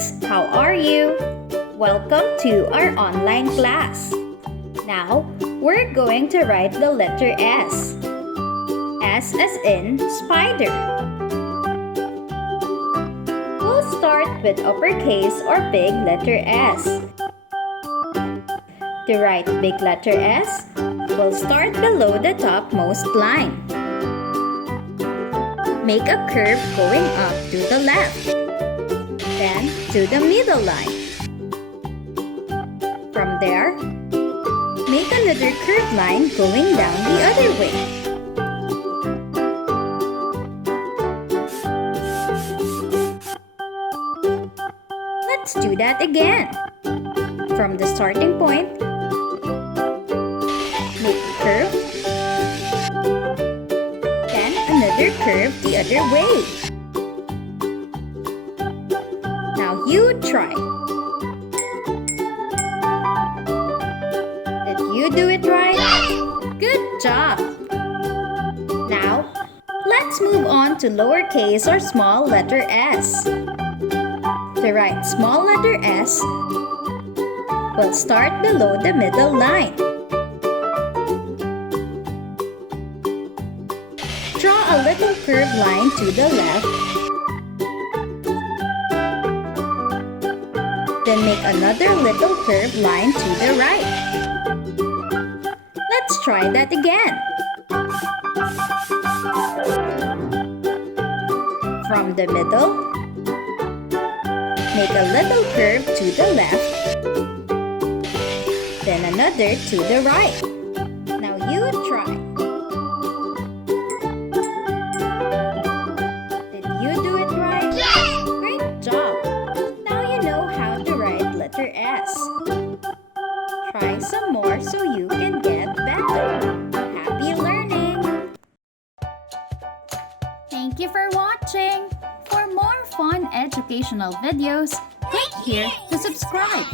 kids, how are you? Welcome to our online class. Now, we're going to write the letter S. S as in spider. We'll start with uppercase or big letter S. To write big letter S, we'll start below the topmost line. Make a curve going up to the left, then to the middle line. From there, make another curved line going down the other way. Let's do that again. From the starting point, make a curve, then another curve the other way. Now you try. Did you do it right? Good job! Now, let's move on to lowercase or small letter s. To write small letter s, we'll start below the middle line. Draw a little curved line to the left. Then make another little curved line to the right. Let's try that again. From the middle, make a little curve to the left, then another to the right. Now you try. Did you do it right? Yes! Great job! Now you know how to write letter S. Try some more so you can get better. Happy learning! Thank you for watching! For more fun educational videos, click here to subscribe.